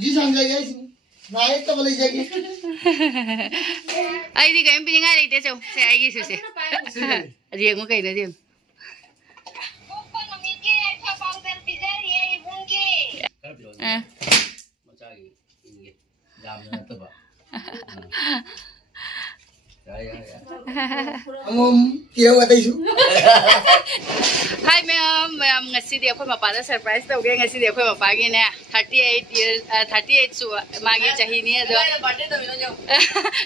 जी सांग जाएगा इसी नायक तो बोले जाएगी आई दी कहीं पिंगा लेते चो से आएगी सुसे अरे वो कहीं ना जी Hi ma'am, ngasi dia aku mapala surprise tau ke ngasi dia aku mapagi ne 38 su magi cahi ni ado.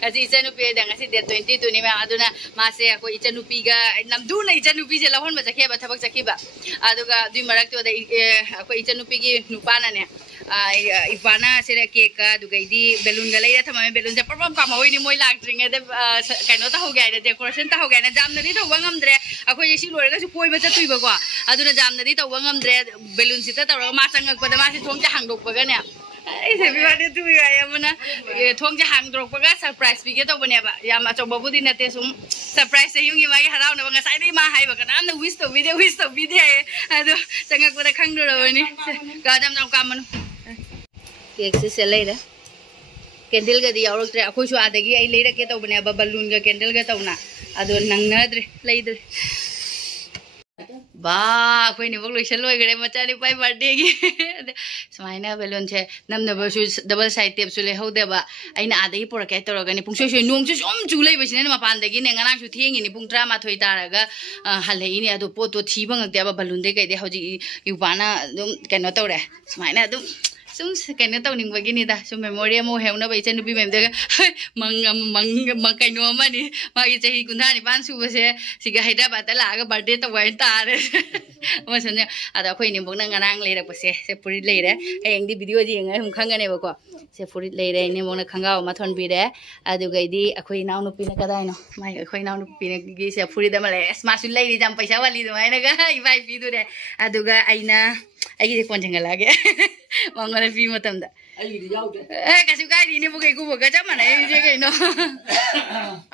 Ngasi ichanupi dah ngasi dia 22 ni ma'am aduna masih aku ichanupi ga namdu na ichanupi je lahon ba cakhi ba thabak cakhi ba. Aduga dui marak tu ada aku ichanupi gi nupana ne. Ivana sira cake ka duga idi balloon ga lai tha mame balloon se pam pam hoi ni moi lag dring de kaino ta ho ga de decoration ta ho ga na jam na ni to wangam dre aku yesi loi ga su koi ba chatui ba ko aduna jam na ni to wangam dre balloon sita ta ma changak ba da ma si thong ja hang dok ba ga ne ai se bi ba de tu ga ya mana thong ja hang dok ba ga surprise bi ge to ba ne ba ya ma chong ba bu din na te sum surprise se yung gi ma gi harau na ba nga sai dai ma hai ba ka na wish to video adu changak ba da khang do ro ni ga jam jam kam manu cake से चले रे candle का दिया और अखोई सु आदगी आई ले रखे तो बने अब बलून का कैंडल का तो ना अदो नंगनद्रे ले इधर बा अखोई ने बगलो चलो गरे मचा ने पाई बर्थडे की समाइना बलून छे नमना बसु डबल साइड टेप सुले होदे बा आइना आदगी पोरके तोरगनी पुंसो सो नोंग सु सोम जुलै बसिने मपान दगी ने ngana सु थेंगी नि पुंग 3 माथोई तारगा हलई नि अदो पोतो थीबंग दे बा बलून दे कई दे हौजी युबाना दम कनो तोरे समाइना दम sum kena tau ning begini dah sum memori mo heuna ba ichen nupi mem de mang kai no ma ni ma gi chahi kundha ni ban su se siga Hyderabad ta la ga birthday ta wai ta re ma sanya ada khoi ni bong na ngarang le ra se se puri le re eng di video ji ngai hum khanga ne ba ko se puri le re ni bong na khanga ma thon bi re adu gai di akhoi naw nupi na kadai no mai akhoi naw nupi na gi se puri da ma le ma su le ri jam paisa wali do mai na ga i bai bi du re adu ga aina ai gi kon janga la ge Mangala fi matam da. Kasi kaya ini bukai kubo kaca mana ini je kaino.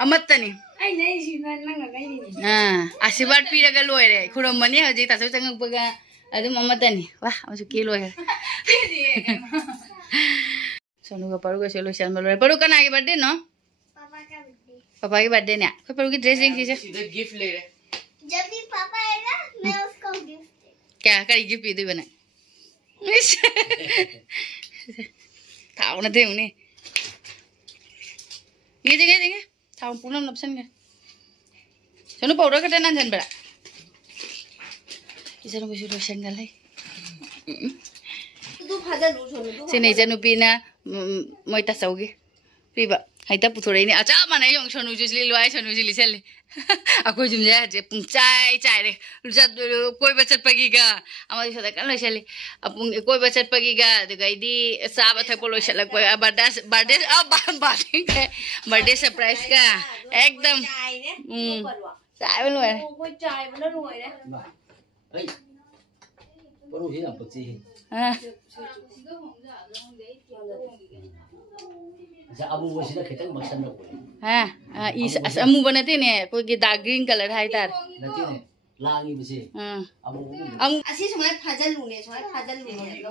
Amat tani. Ai nei si na nang ngai ni. Asibat pi raga loy re. Kurom mani haji tasu tangak baga. Adu amat tani. Wah, masuk kilo ya. Sonu ka paru ka selo sian malore. Paru kan agi birthday no? Papa का birthday. Papa की birthday ने. कोई paru की dress देंगी से? सीधे gift ले रहे. जब भी पापा आएगा मैं उसको गिफ्ट क्या करी gift भी दे बना. Tahu nanti ini. Ini. Tahu pulang lapsan ke? Sono powder ka tanan jan bera. Isa no bisu rosen galai. तू भाजा लूज होने दो Sini janu pina moi ta saugi. Piba. Haita puthore ini acha mana yong sonu jisli luai sonu jili seli. Aku jumja je pungcai cai re. Lusat koi bachat pagi ga. Amari sada kan loseli. Apung koi bachat pagi ga. Degai di sahabat hai polo shalak koi birthday surprise ka. Ekdam. Cai bên luai. कोई चाय बना रुई रे Hey, baru hilang peci. Sa abu wasi dah kita makan dah. Amu banate ne koi ki dark green color hai tar. Nanti ne langi besi. Abu. ऐसे समय भाजा लूने लो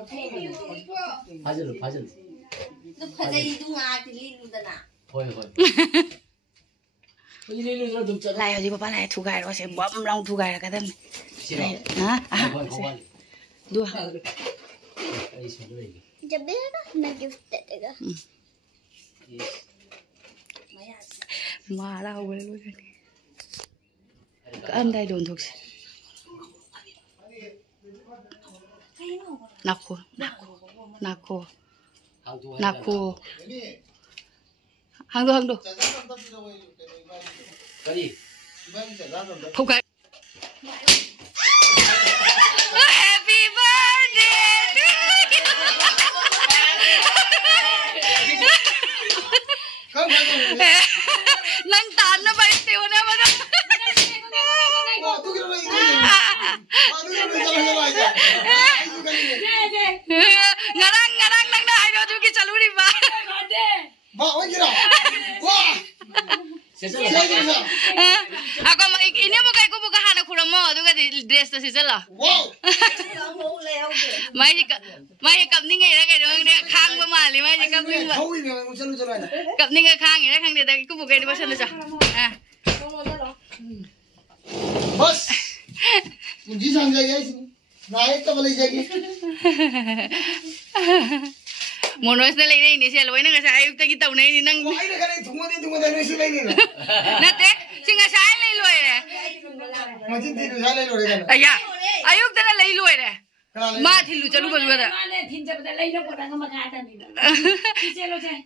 Fazil. तो भाजा इदु आती ली लूदना Hoi. Ini lu dum cak. Lai hoji papa lai thu gai ro se bom long thu gai ra ka dam. Hoi. Dua. Ai semua lagi. जब भी है ना मैं गिफ्ट दे देगा Mara ho le lo ni. Ka am dai don thok se. Nako. Hang do. Kali. Thu gai. Happy birthday to you. Nang tan na ba itiw na ba na? Ngarang nang na ay do ki chalu ri ba. Ako ini mo kay ko buka hana kuramo अदुगा dress तो सिचलो माई कपनिंग है रे ने खांग ब माली माई कपनिंग कपनिंग खांग है खांग दे दा कुबु के बसन जा बस मुझे समझ गया नायक तो बोले जाएगी मोनोस ने लेने इन्हें से लोई ना कैसे आयुक्त की तब नहीं नंग वो आई ना करे तुम्हारे नहीं से लेने ना ना ते सिंगा शाय ले लोए रे मुझे तीन साल ले लोगे ना अया आयुक्त ने ले लोए रे माँ थिलू चलू बलू बता थिन जब ले लो पता ना मगा आता नहीं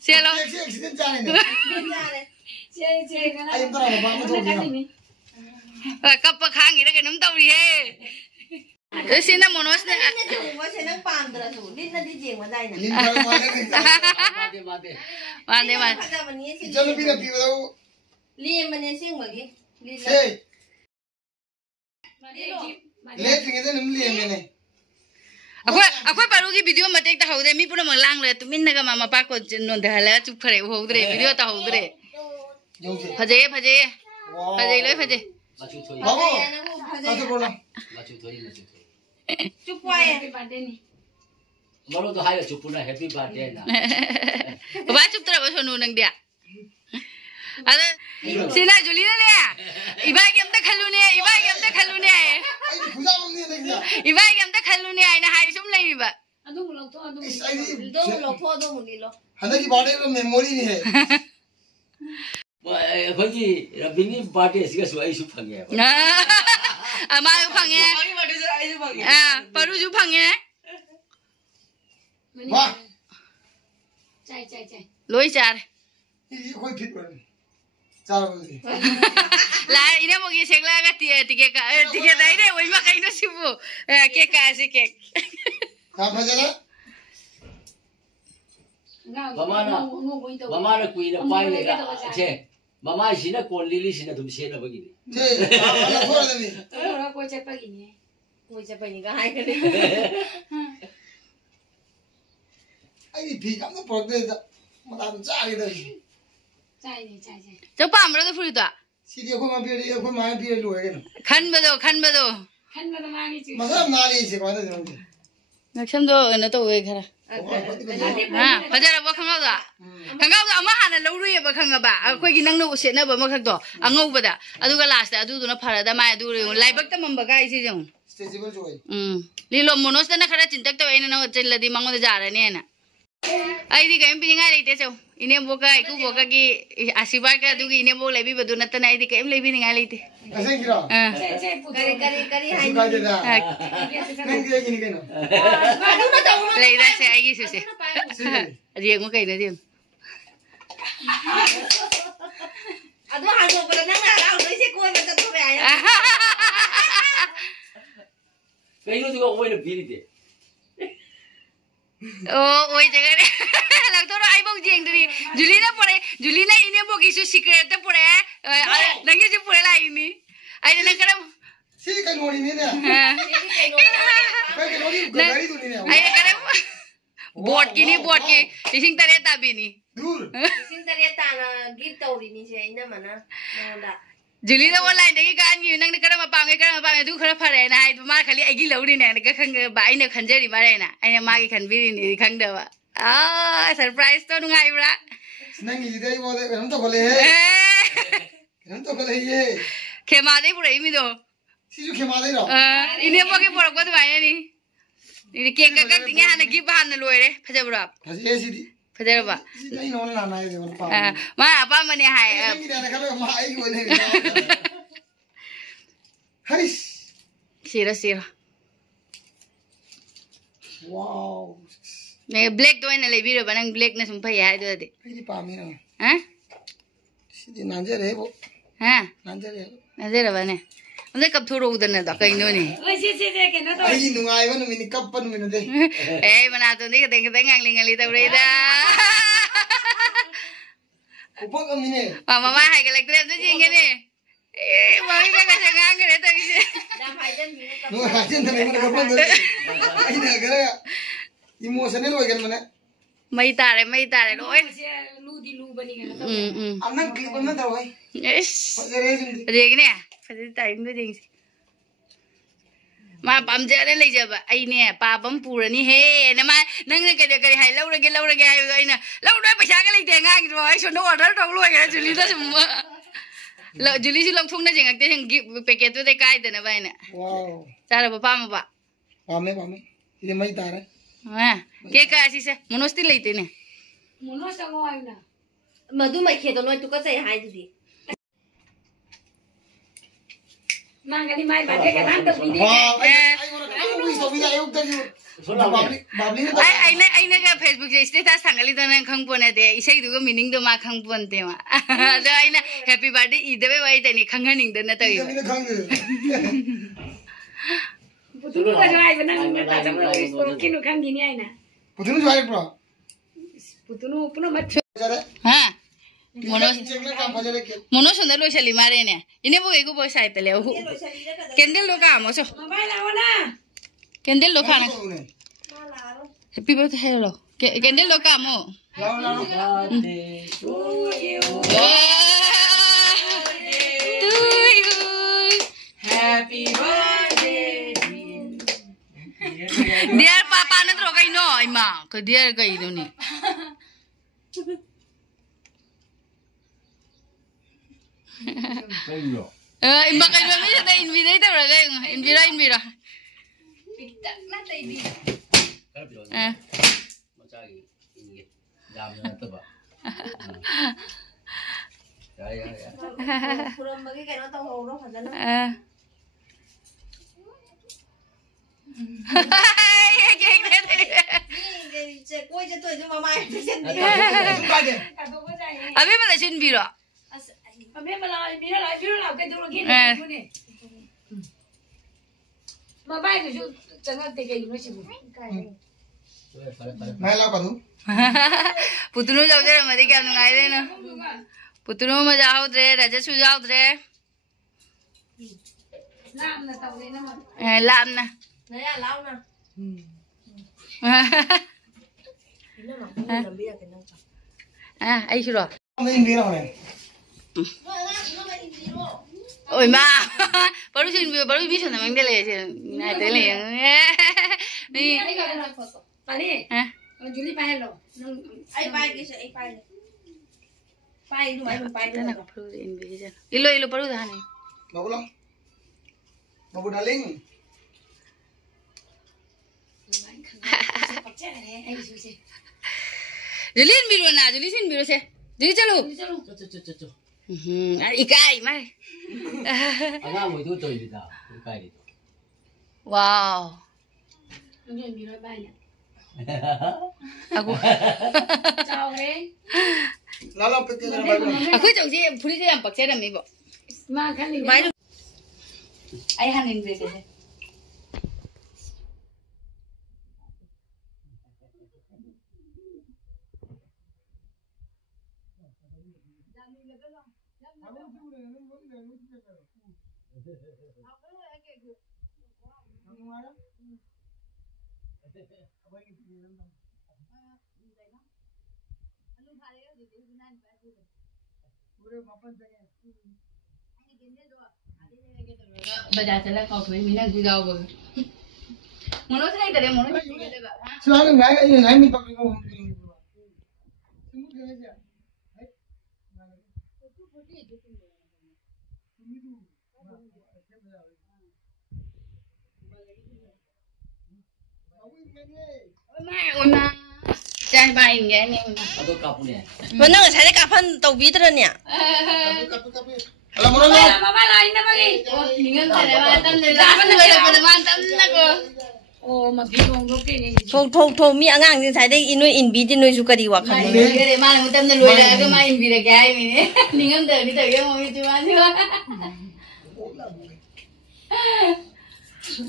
चलो एक्सीडेंट जाने ने से आई तो ना बात तो कब खाएंगे ना किन्हों तब ये ऐसे ना मोनोस ने वो से ना पाम तरह सो दिन ना दीजिए मजा ही ना लिन पर माते चलो भी ना पी बताओ लिए मने सिंह मगे से ले फिंगे तो निम्न लिए मैंने अखोई पारू की वीडियो मत एक तो होदे मी पुरा मंगलांग ले तुम इन नगा मामा पाको नोंद हला चुप फरे होदरे वीडियो तो होदरे फजे फजे फजे ले फजे माचू थोई बाबू अच्छा बोला माचू थोई चुप वाए हैप्पी बर्थडे नहीं मरो तो हाय चुप ना हैप्पी बर्थडे ना बा चुप तरह बस नु नंग दिया अरे सीना जुली ने इबा के हमता खलु ने इबा के हमता खलु ने आई खुदा मम्मी ने दिया इबा के हमता खलु ने आइना हाय सुम लेबा अदुम लो तो अदुम इस आई दो लो फो दो मुली लो हना की बर्थडे में मेमोरी नहीं है अखोई रबिनी बर्थडे सिगा सु आई सु फंगे अमा फंगे हां परू जु फंगे वाह चाय चाय चाय लोई चार ये कोई फिट बन चार बजे ला इने मोगी सेगला का टिके दाई रे ओइ मा कइनो सिबु केक का से केक का भजला ममा ना कुई ना पाई ले छे ममा सिना कोन लिली सिना तुम से ना बगी जे आपला थोड़ा दे थोड़ा कोई चपगी नहीं कोई चपगी का हाय करे आई भी काम तो पड़ते मतलब चाली दे चाय नहीं चाय चाय तो पामरो तो फुरी तो सीधी को मां पीड़ी को मां पीड़ी लोगे ना खन बदो खन में तो मांगी ची मतलब नाली से कोई तो जानते नक्षम दो न तो वे खरा हां फजर अब खंगा दा खंगा दा अमा हाना लौरुय बा खंगा बा अखोई गी नंगनो सेना बा मखक तो अंगौबदा अदुगा लास्ट अदुदुना फरदा माय अदु लाइबक त मंबा गाय से जं स्टेजेबल जोय लीलो मोनोस तना खरा चिंतक तो एना न चलदी मंगो जारने ना आइदी कयम पिंगा लेते छौ इने बोका इकु बोका की आशीर्वाद का दुगी इने बो लेबी बदु नतना आइदी कयम लेबी निगा लेते ऐसे गिरा करी हाय सुका दे दा नहीं गिरा कि नहीं लेदा से आएगी से रियंगो कइना दिम अदो हाजो पर नंग राव से कोई मत तो बे आया कइनो तो ओइ ना बीरी दे ओ ओइ जगह रे लगतो रो आई बग जेंग दरी जुलीना इने बगी सु सिक्रेट पड़े नंगे जे पड़े ला इनी आई न कर सी का नोड़ी नहीं ना कोई नोड़ी गाड़ी तो नहीं आई कर बोट की लिसिंग तरे ताबी नी दूर सिंह तरे ताना गिफ्ट तौरी नि से इना मना नोदा जुलीना वो लाइन देगी गान की नंग कर पांगे दु खरा फरे ना आई मा खाली आगी लौरी ने का खंग बा आइने खंजरी मारे ना आइने मागी खनबिरी नि खंगदवा आ सरप्राइज तो नुंगाइब्रा नंगी दे वो हम तो बोले ये खेमा दे पुरै मी दो सीजू खेमा दे रो इने बगे पड़क को भाई नि इने केक का तिंगे हाने गिफ्ट हान लोइरे फजबरा फजे सीधी फजरबा नहीं नोन ना नाय दे मन पा मा आपा मने हाय नंगी दे खलो मा आई बोले हरिस सिरा वाओ ने ब्लैक तो ने लेबिरो बनंग ब्लैक ने सुम फै हाय दो दे पहली पामी ना हैं सीधी नांजे रे वो हैं नांजे रे नजर बने उन्हें कब थोड़ा उधर न दा कहीं नहीं ओए से के न तो आई नुंगाई वन मिनी कप पन मिन दे ए बना तो नहीं देंगे ngली तो रेदा ऊपर कम मिने मामा हाय के लगते हैं जिंगे ने ए मम्मी का कैसे गांग रे तो किसे दा भाईजन नो हाजन तो नहीं कप दे आई ना करे इमोशनल हो गया मने मई तारे लोए लूदी लू बनी गया अन्ना क्लिप में दो भाई यस फजे रे देखने फजे टाइम तो देंगे मा पामजरे लेजबा अइने पापम पुरनी हे न मा नंग ने करे हाय लौरगे हाय अइना लौरा पैसा के लेते ngang रो ai सोनो ऑर्डर तौ लोय गे जुली दा सुम ल जुली सि लौथुंग ना जेंगते जें गिफ्ट पैकेट तो दे काय दे ना बाइना वाओ चारा पाम बा पामे ये मई तारे हां के का आसी से मनोस्ती लेते ने मनोस संगो आइना मधु मै खेतो लोय तुका चाहिँ हाय दुदी मांगनी माई बाटे के नाम तो बिनी आइने का फेसबुक जे स्टेटस थांगली तो नंग खंग पोने दे इसै दुगो मीनिंग दो मा खंग पोनते मा द आइना हैप्पी बर्थडे इदबे वाइ तनी खंगनिंग दन त यो पुतुनु का जाय बना ता जम किनु खंगिनी आइना पुतुनु जाय प्रो पुतुनु पुनो मत हां मोनो सुंदर लो चली मारे ने इने बो एगो पैसा आइते ले कैंडल लो का मसो मोबाइल आओ ना कैंडल लो खाना हैप्पी बर्थडे लो कैंडल लो का मो हैप्पी बर्थडे डियर पापा न तो गई नो इमा क डियर गई नो ने इमा कई में से इनविटे तो रगे इनविरा पिता ना तई दी मचागी इंगे जाम ना तो बा या पुरम बगे केनो तो होरो फजन ये केक दे दे जे कोई जे तो जो मामा से अभी मैं लेसिन बिरा अबे मला बिरा के दो लगी ने मोबाइल जो चंगा ते के यूनो छिबु मैं ला कदू पुतनु जाऊ दे मदे क्या नुंगाई दे ना पुतनु मजा आओ दे राजा सुजाओ दे लाम ना तब ले ना लाम ना नया लाओ ना हां आई सुरो मैं इंदिरा होने ओइ मा बरु भी सुन मंगले ले ना ते ले नि पानी हां जुली पाए लो आई पाए के आई पाए पाए दु पाए ना फ्रू इनविटेशन इलो परू धाने बाबू डालिंग जुलीन बिरो ना जुलीन बिरो से जुली चलो चो इकाई मारे आगा मोइ तो इदा इकाई तो वाओ जुली बिरो बाय aku chào रे लाला पे के bye aku jong ji phuri ji am pakse da mi bo ma khan ni bai ai han invitation baca salah kau tu mina gudau ber. Mono saya tadi mono. Selalu ngai mi pak ko. Una jangan main ya ni. Aduh kapunya. Mana nggak saya kapan tahu biter ni? Alam mo na. Mama lain na bagi. Ningan saya mantan delapan dua pada mantan aku. Oh, mabigong roke ni. Thong mi angang din sai dai inoi inbi din noi su kari wa khan Main dia mana mutam dah luar dah main bila gay ni. Ningan dah ni tak ya mami cuma ni.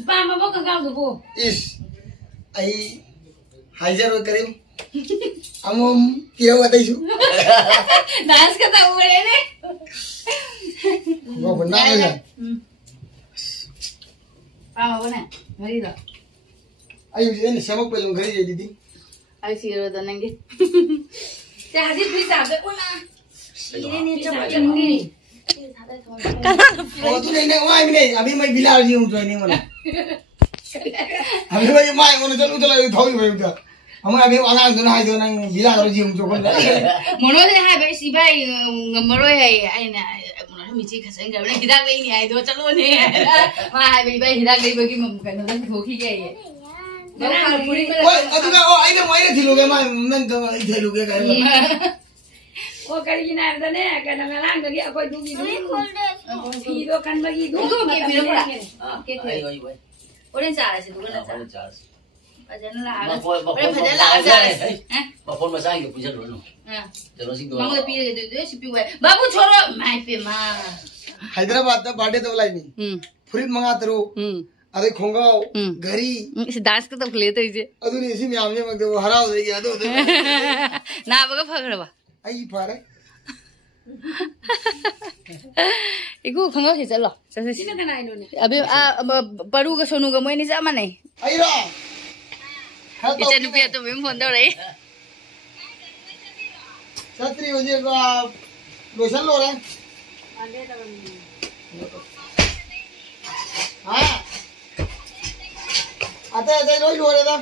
Pa mama kang kau tu. Is ai hajar kare amum kira watai su. Dance kata boleh ni. Gua benar ya. Ah, mana? Mari dah. Ayo ini sama pe jong gari jadi. Ayo siro dah nanti. Saya hadir bisa apa pun lah. Ini ni cepat ni. Oh tu ni wah ini, abis mai bilal je untuk ini mana. Abi ba yung mai mo na jalu jalu thau ni ba. Amo abi angang dun hai do nang bila ro jium jo kon. Mono de hai ba si ba ngamaro hai ai na mono mi chi khasan ga na hidak lai ni ai do chalo ne. Ma hai ba hidak lai ba ki mo ka no dan thoki ge ye. Oi adu na o ai na mai na thilu ge mai nang ka ai thilu ge ka. O kari na da ne ka na lang da gi akoi du gi du. Ki do kan ba gi du. Du ke bi ro ra. Ke ai ai ai. Oren sa ra si du na sa. Ajan la. Oren phajan la sa. Ba phone ma sai ko puja ro no. Chalo sing do. Mang le pi ge du si pi wa. Babu choro mai pe ma. Hyderabad da birthday to lai ni. Furit manga taro. अरे खोंगाओ घरी इस dance को तो खेले तो इसे अदुनी इसी में आमने मग वो हराओ दे गया तो ना बगा फगड़वा आई फारे इको खोंगाओ से चलो चल Sino ka na ino ne? अबे परू का सोनू का मोय नि जा माने आई रा इसे नुपिया तो मैं फोन दो रे छतरी हो जे का लोशन लो रे हां आता है रोज हो रहा था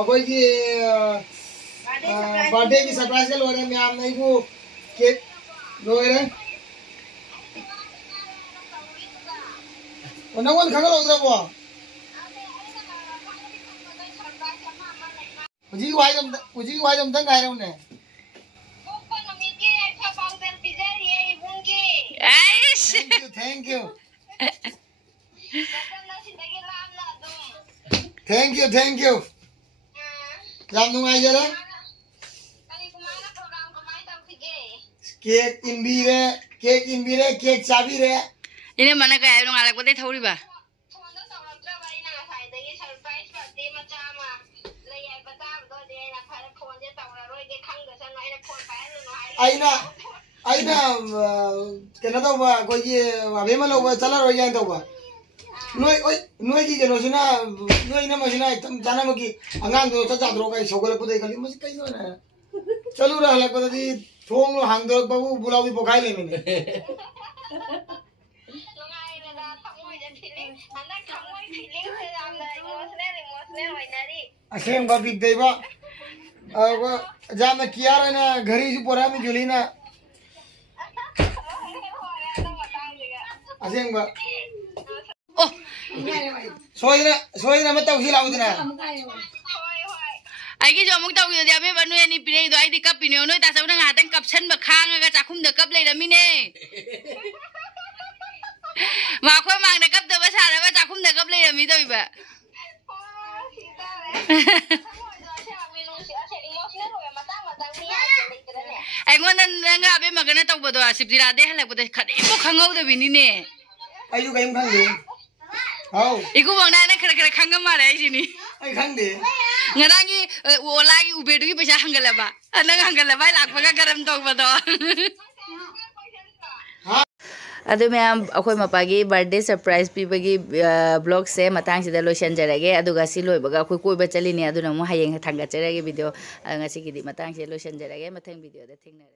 और कोई की बर्थडे की सरप्राइज के लो रहे मैं आप नहीं को केक लो रहे और ना कौन खंगल उधर वो उजी वाई जम तंग आए रहे उन्हें थैंक यू थैंक यू राम नुमाई जरा केक इनबी रे केक चाबी रे इने मने का आयो ngaला को दे थौरी बा आईना केना तो बा कोई ये अबे मलो चला रो जाए तो बा नोई की केनो सुना नोई ना मसिना एकदम जाना मकी अंगांग दो चचा द्रो का सोगल पुदे खाली मस कई ना चलू रहला को दी थोंग लो हांग दो बाबू बुलावी पोखाई ले मैंने असेम बा बिग देबा जा मैं किया रे ना घरी से पोरा में जुली ना असेम बा ओ सोइना मत उसी लाउ दिना आई की जो मुक ताउ दे अबे बनु एनी पिने दो आई दि कप पिने नोय ता सब ना हातन कपसन ब खांग गा चाखुम द कप ले रमी ने मा खोय मांग द कप द बसा रे बा चाखुम द कप ले रमी तो इबा ai ngon nan ga be magana tau bodo asipira de halak bodo khade mo khangau de bini ne ayu ga im khang de hau iku bangna na khara khara khangam ma rai sini ai khang de ngarangi ola gi ubedu gi pesa hangala ba anang hangala ba lak ba garam tau bodo अदु ma'am अखोय मपागी birthday surprise पीबगी blog से मतंग सिदा lotion जरगे अदुगा सि लोयबगा अखोय कोयबा चलिने अदुना मु हायेंग थांगा चरगे video ngasi gidi matang se lotion जरगे मथंग वीडियो दा थिंगना